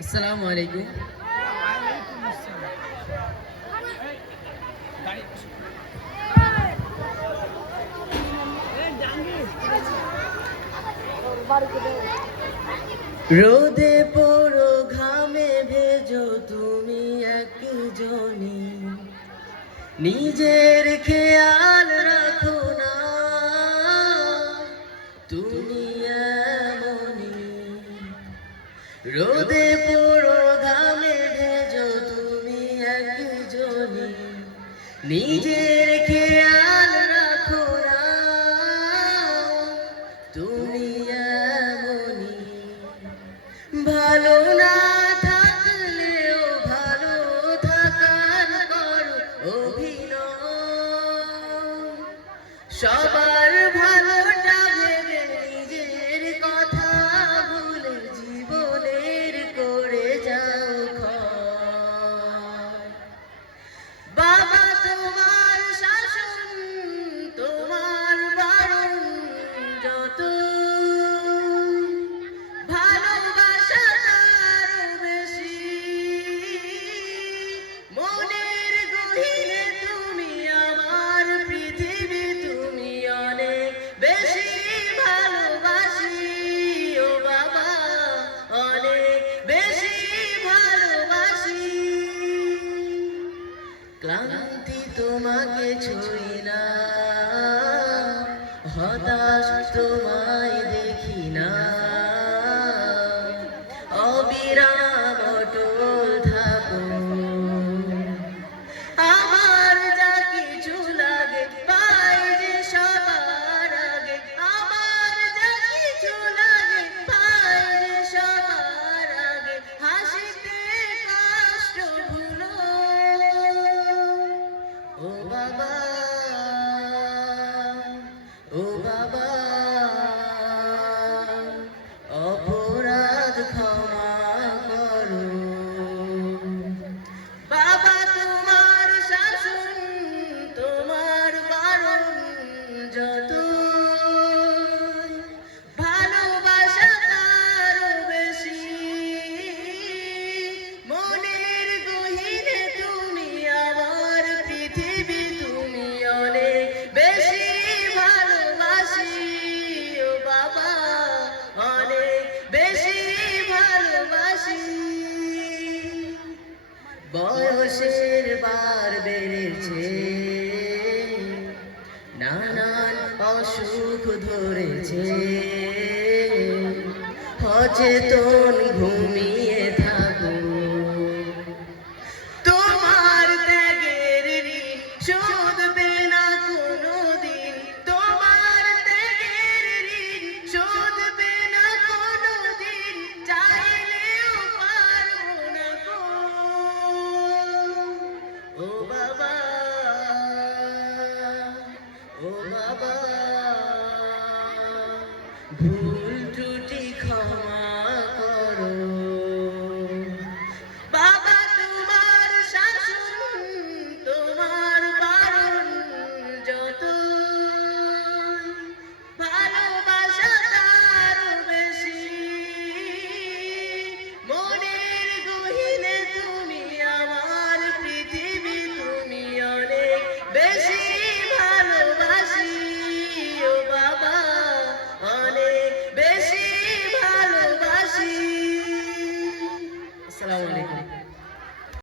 আসসালামু আলাইকুম। রোদে পোড়ো ঘামে ভেজো তুমি একজনই, নিজের খেয়াল রাখো না তুমি এমনই। রোদে পোড়ো ঘামে ভেজো তুমি একজনই, নিজের খেয়াল রাখো না তুমি এমনই। ভালো না থাকলেও ভালো থাকার করো অভিনয়। সবার ভালোটা ভেবে নিজের কথা ভুলে জীবনের করে যাও ক্ষয়। বাবা তোমার শাসন তোমার বারণ যত, ভালোবাসা তারও বেশি। মনের গহীনে তুমি আমার পৃথিবী, তুমি অনেক বেশি ভালোবাসি। ও বাবা অনেক বেশি ভালোবাসি। ক্লান্তি তোমাকে ছুঁই না, হতাশ তোমায় দেখি না। অবিরাম অটল থাকো, আমার যা কিছু লাগে পাই যে সবার আগে। আমার যা কিছু লাগে পাই যে সবার আগে। হাসিতে কষ্ট ভুলো ও বাবা, ও বাবা। অপরাধ ক্ষমা করো। বাবা তোমার শাসন তোমার বারণ যত, ভালোবাসা তারও বেশি। মনের গহীনে তুমি আমার পৃথিবী, তুমি অনেক বেশি ভালোবাসি। ও বাবা অনেক বেশি ভালোবাসি। বয়সের বার বেড়েছে, নানান অসুখ ধরেছে। সচেতন ঘুমিয়ে থাকো, তোমার ত্যাগের ঋণ শোধবে না কোনোদিন। তোমার ত্যাগের ঋণ শোধবে না কোনোদিন, চাইলেও পারবো না গো। ও বাবা, ও বাবা। ভুল ত্রুটি ক্ষমা করো। বাবা তোমার শাসন তোমার বারণ যত, ভালোবাসা তারও বেশি। মনের গহীনে তুমি আমার পৃথিবী, তুমি অনেক বেশি ভালোবাসি। ও বাবা অনেক বেশি ভালোবাসি। আসসালামু আলাইকুম।